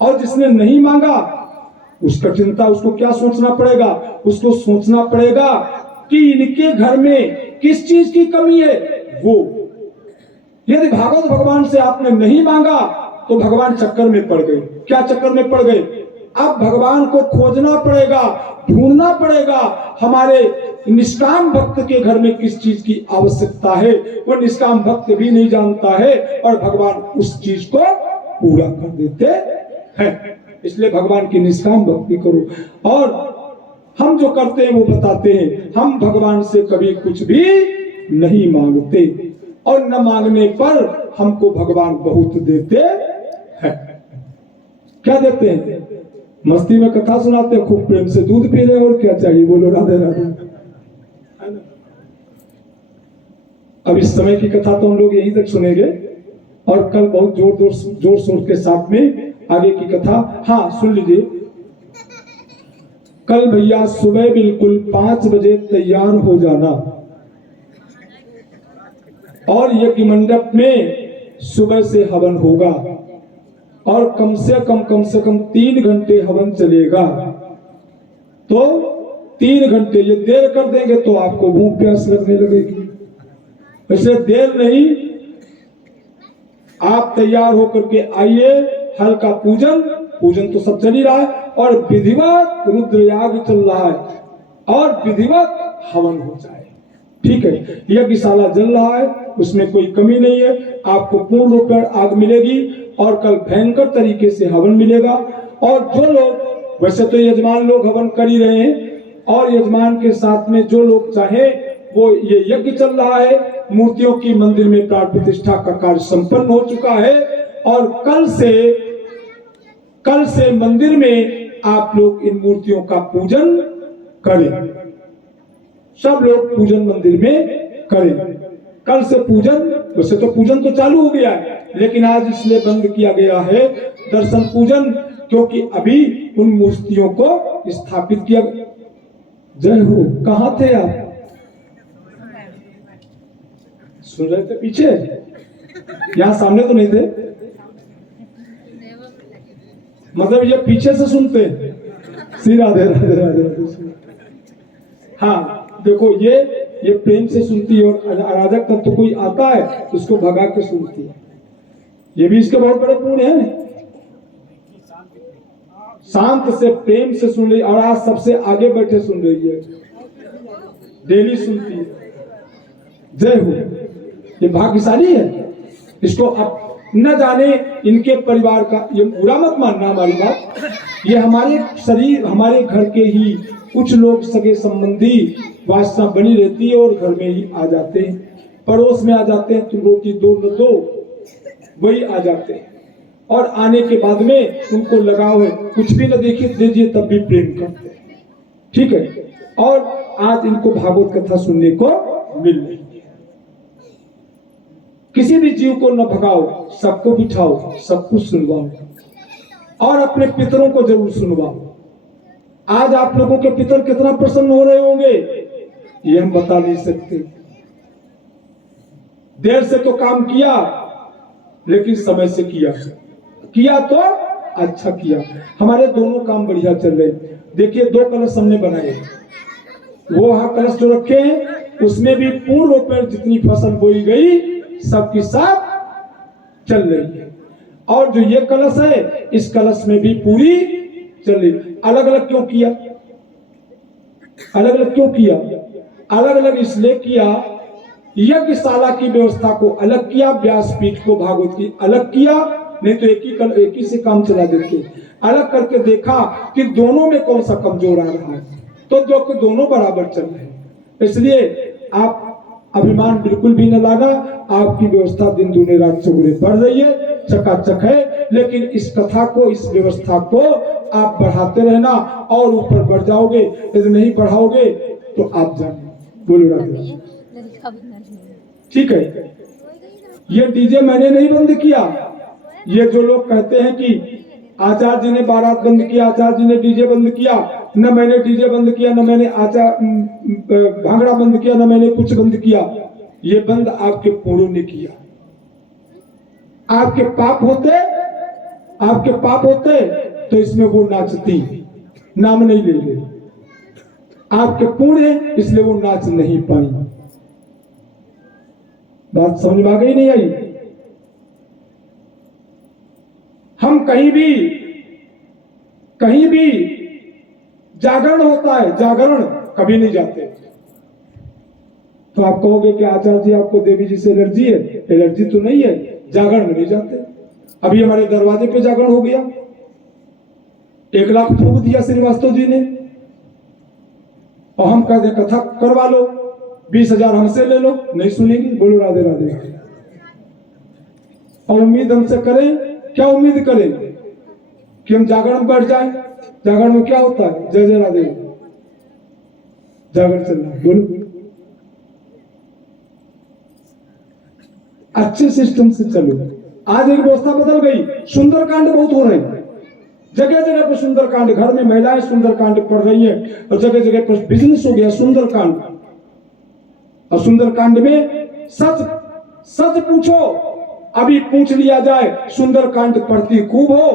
और जिसने नहीं मांगा उसका चिंता, उसको क्या सोचना पड़ेगा? उसको सोचना पड़ेगा कि इनके घर में किस चीज की कमी है। वो यदि भागवत भगवान से आपने नहीं मांगा तो भगवान चक्कर में पड़ गए। क्या चक्कर में पड़ गए? अब भगवान को खोजना पड़ेगा, ढूंढना पड़ेगा। हमारे निष्काम भक्त के घर में किस चीज की आवश्यकता है, वो निष्काम भक्त भी नहीं जानता है और भगवान उस चीज को पूरा कर देते हैं। इसलिए भगवान की निष्काम भक्ति करो। और हम जो करते हैं वो बताते हैं, हम भगवान से कभी कुछ भी नहीं मांगते और न मांगने पर हमको भगवान बहुत देते हैं। क्या देते हैं? मस्ती में कथा सुनाते हैं, खूब प्रेम से दूध पी रहे, और क्या चाहिए? बोलो राधे राधे। अब इस समय की कथा तो हम लोग यहीं तक सुनेंगे और कल बहुत जोर शोर के साथ में आगे की कथा। हाँ, सुन लीजिए। कल भैया सुबह बिल्कुल 5 बजे तैयार हो जाना और यज्ञ मंडप में सुबह से हवन होगा और कम से कम 3 घंटे हवन चलेगा। तो 3 घंटे ये देर कर देंगे तो आपको भूख प्यास लगने लगेगी। वैसे देर नहीं, आप तैयार होकर के आइए। हल्का पूजन तो सब चल ही रहा है और विधिवत रुद्रयाग चल रहा है और विधिवत हवन हो जाए। ठीक है, यज्ञशाला जल रहा है, उसमें कोई कमी नहीं है। आपको पूर्ण रूप में आग मिलेगी और कल भयंकर तरीके से हवन मिलेगा। और जो लोग, वैसे तो यजमान लोग हवन कर ही रहे हैं और यजमान के साथ में जो लोग चाहे वो, ये यज्ञ चल रहा है। मूर्तियों की मंदिर में प्राण प्रतिष्ठा का कार्य संपन्न हो चुका है और कल से मंदिर में आप लोग इन मूर्तियों का पूजन करें। सब लोग पूजन मंदिर में करें। कल से पूजन, वैसे तो पूजन तो चालू हो गया है लेकिन आज इसलिए बंद किया गया है दर्शन पूजन, क्योंकि अभी उन मूर्तियों को स्थापित किया। जय हो। कहाँ थे आप? सुन रहे थे पीछे? यहाँ सामने तो नहीं थे? मतलब ये पीछे से सुनते हैं। श्री राधे राधे राधे राधे। हाँ देखो, ये प्रेम से सुनती है और अराजक तत्व कोई आता है उसको भगा के सुनती है। ये भी इसके बहुत बड़े पुण्य हैं। शांत से प्रेम से सुन रही और आज सबसे आगे बैठे सुन रही है, डेली सुनती है। जय हो। ये भाग्यशाली है। इसको अब न जाने इनके परिवार का, ये बुरा मत मानना हमारी बात, ये हमारे शरीर, हमारे घर के ही कुछ लोग सगे संबंधी वासना बनी रहती है और घर में ही आ जाते हैं, पड़ोस में आ जाते हैं। तुम रोटी दो न दो, वही आ जाते हैं और आने के बाद में उनको लगाव है, कुछ भी न देखिए दीजिए तब भी प्रेम करते हैं। ठीक है, और आज इनको भागवत कथा सुनने को मिल रही है। किसी भी जीव को न भगाओ, सबको बिठाओ, सब कुछ सुनवाओ और अपने पितरों को जरूर सुनवाओ। आज आप लोगों के पितर कितना प्रसन्न हो रहे होंगे ये हम बता नहीं सकते। देर से तो काम किया लेकिन समय से किया तो अच्छा किया। हमारे दोनों काम बढ़िया चल रहे। देखिए 2 कलश हमने बनाए, वो वहां कलश जो रखे हैं उसमें भी पूर्ण रूप में जितनी फसल बोई गई सबकी सब चल रही है और जो ये कलश है इस कलश में भी पूरी चल रही। अलग अलग क्यों किया? अलग अलग इसलिए किया, यज्ञशाला की व्यवस्था को अलग किया, व्यासपीठ को भागवत की अलग किया, नहीं तो एक ही से काम चला देते। अलग करके देखा कि दोनों में कौन सा कमजोर आ रहा है, तो जो कि दोनों बराबर चल रहे हैं। इसलिए आप अभिमान बिल्कुल भी न लाना। आपकी व्यवस्था दिन दूने रात चौगुने बढ़ रही है, चकाचक है, लेकिन इस कथा को, इस व्यवस्था को आप बढ़ाते रहना और ऊपर बढ़ जाओगे। यदि नहीं बढ़ाओगे तो आप जानिए। बोलो राधे। ठीक है, ये डीजे मैंने नहीं बंद किया। ये जो लोग कहते हैं कि आचार्य जी ने बारात बंद किया, आचार्य जी ने डीजे बंद किया, न मैंने डीजे बंद किया, न मैंने भांगड़ा बंद किया, न मैंने कुछ बंद किया। ये बंद आपके पूर्वों ने किया। आपके पाप होते आपके पाप होते तो इसमें वो नाचती, नाम नहीं ले ले। आपके पुण्य है इसलिए वो नाच नहीं पाई। बात समझ में आ गई नहीं आई? हम कहीं भी जागरण होता है, जागरण कभी नहीं जाते। तो आप कहोगे कि आचार्य जी आपको देवी जी से एलर्जी है? एलर्जी तो नहीं है, जागरण में नहीं जाते। अभी हमारे दरवाजे पे जागरण हो गया, 1 लाख फूंक दिया श्रीवास्तव जी ने, और हम कहते कथा करवा लो, 20,000 हमसे ले लो, नहीं सुनेंगे। बोलो राधे राधे। और उम्मीद हमसे करें, क्या उम्मीद करें कि हम जागरण में बैठ जाए? जागरण में क्या होता है? जय जय राधे, जागरण चल रहा है। बोलो, अच्छे सिस्टम से चलो। आज एक व्यवस्था बदल गई, सुंदरकांड बहुत हो रहे हैं, जगह जगह पर सुंदरकांड, घर में महिलाएं सुंदरकांड पढ़ रही हैं, और जगह जगह पर बिजनेस हो गया सुंदरकांड। और सुंदरकांड में सच पूछो, अभी पूछ लिया जाए, सुंदरकांड पढ़ती खूब हो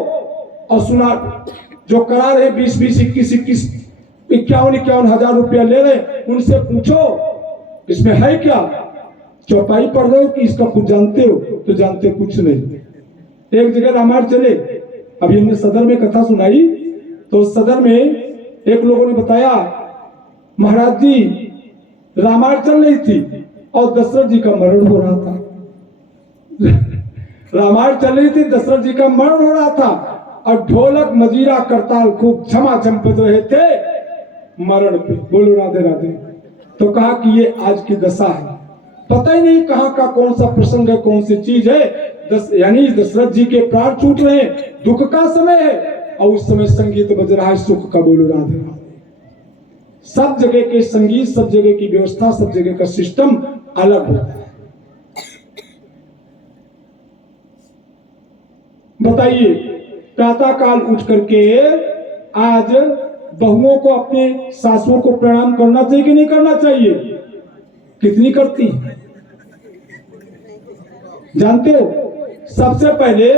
और सुना जो करा रहे 20-20, 21-21, 51-51 हजार रुपया ले रहे, उनसे पूछो इसमें है क्या? चौपाई पढ़ रहे हो कि इसका कुछ जानते हो? तो जानते कुछ नहीं। एक जगह रामायण चले, अभी हमने सदर में कथा सुनाई, तो सदर में एक लोगों ने बताया महाराज जी रामायण चल रही थी और दशरथ जी का मरण हो रहा था। रामायण चल रही थी, दशरथ जी का मरण हो रहा था, और ढोलक मजीरा करताल खूब झमाझम बज रहे थे मरण पे। बोलो राधे राधे। तो कहा कि ये आज की दशा है, पता ही नहीं कहां का कौन सा प्रसंग है, कौन सी चीज है। यानी दशरथ जी के प्राण छूट रहे हैं, दुख का समय है, और उस समय संगीत बज रहा है सुख का। बोलो राधे राधे। सब जगह के संगीत, सब जगह की व्यवस्था, सब जगह का सिस्टम अलग होता है। बताइए, प्रातः काल उठ करके आज बहुओं को, अपने सासुओं को प्रणाम करना चाहिए कि नहीं करना चाहिए? कितनी करती है जानते हो? सबसे पहले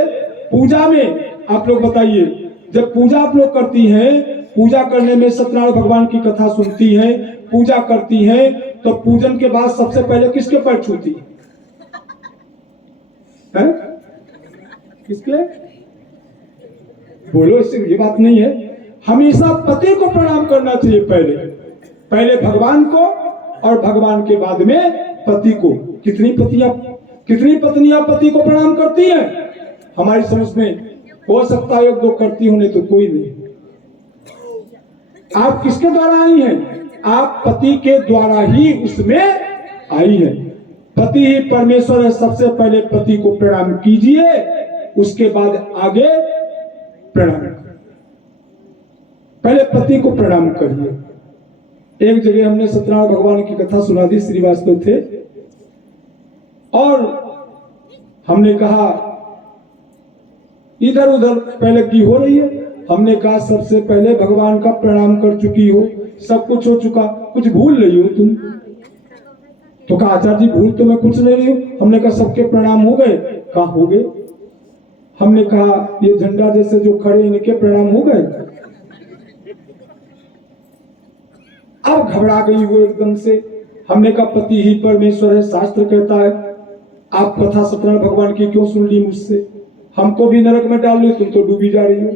पूजा में आप लोग बताइए, जब पूजा आप लोग करती हैं, पूजा करने में सत्यनारायण भगवान की कथा सुनती हैं, पूजा करती हैं, तो पूजन के बाद सबसे पहले किसके पैर छूती है? किसके? बोलो, इससे ये बात नहीं है। हमेशा पति को प्रणाम करना चाहिए, पहले भगवान को, और भगवान के बाद में पति को। कितनी पत्नियां पति को प्रणाम करती हैं? हमारी समझ में हो सकता है 1-2 करती होने, तो कोई नहीं। आप किसके द्वारा आई हैं? आप पति के द्वारा ही उसमें आई है। पति ही परमेश्वर है। सबसे पहले पति को प्रणाम कीजिए, उसके बाद आगे प्रणाम। पहले पति को प्रणाम करिए। एक जगह हमने सत्यनारायण भगवान की कथा सुना दी, श्रीवास्तव थे, और हमने कहा इधर उधर पहले की हो रही है। हमने कहा सबसे पहले भगवान का प्रणाम कर चुकी हो, सब कुछ हो चुका, कुछ भूल रही हो तुम? तो कहा आचार्य जी भूल तो मैं कुछ नहीं रही हूं। हमने कहा सबके प्रणाम हो गए? कहा हो गए। हमने कहा ये झंडा जैसे जो खड़े इनके प्रणाम हो गए? अब घबरा गई वो एकदम से। हमने कहा पति ही परमेश्वर है, शास्त्र कहता है। आप कथा सत्यनारायण भगवान की क्यों सुन ली मुझसे? हमको भी नरक में डाल ली, तुम तो डूबी जा रही हो।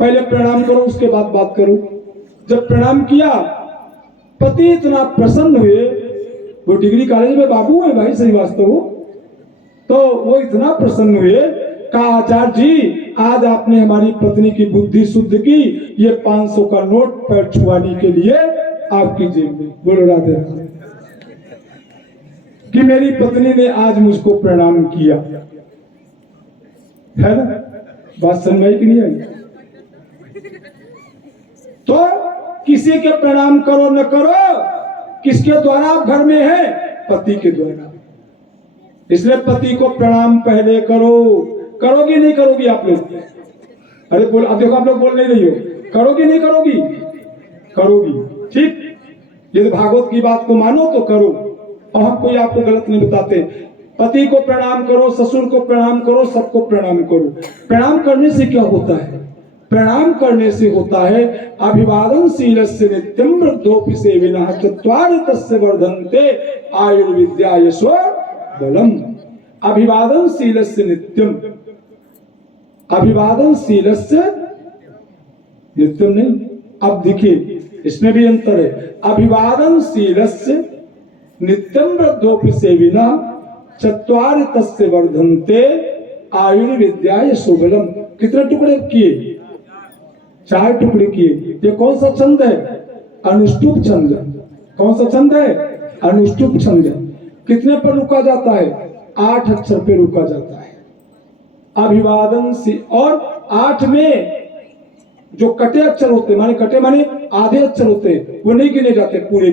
पहले प्रणाम करो, उसके बाद बात करो। जब प्रणाम किया, पति इतना प्रसन्न हुए, वो डिग्री कॉलेज में बाबू है भाई श्रीवास्तव, तो वो इतना प्रसन्न हुए, कहा आचार्य जी आज आपने हमारी पत्नी की बुद्धि शुद्ध की, ये 500 का नोट पैर छुआने के लिए आपकी जेब में। बोलो राधे राधे। कि मेरी पत्नी ने आज मुझको प्रणाम किया, है ना? बात समझ में कि नहीं आई? तो किसी के प्रणाम करो न करो, किसके द्वारा आप घर में हैं? पति के द्वारा। इसलिए पति को प्रणाम पहले करो। करोगी नहीं करोगी आप लोग? अरे बोल, अब देखो आप लोग बोल नहीं रही हो। करोगी नहीं करोगी? करोगी, ठीक। यदि भागवत की बात को मानो तो करो, और हम कोई आपको गलत नहीं बताते। पति को प्रणाम करो, ससुर को प्रणाम करो, सबको प्रणाम करो। प्रणाम करने से क्या होता है? प्रणाम करने से होता है अभिवादन शीलस्य नित्यं वृद्धोपि सेविनः चत्वारि तस्य वर्धन्ते आयुर्विद्या यशो बलम। अभिवादन शीलस्य नित्यम, अभिवादन शीलस्य नित्यम नहीं। अब देखिए इसमें भी अंतर है। अभिवादन शीलस्य नित्यम वृद्धोपि सेविनः चत्वारि तस्य वर्धन्ते आयुर्विद्या यशो बलम। कितने टुकड़े किए? 4 टुकड़े किए। ये कौन सा छंद है? अनुष्टुप छंद। कौन सा छंद है? अनुष्टुप छंद। कितने पर रुका जाता है? 8 अक्षर पे रुका जाता है। अभिवादन से, और 8 में जो कटे अक्षर होते, माने कटे माने आधे अक्षर होते, वो नहीं गिने जाते पूरे।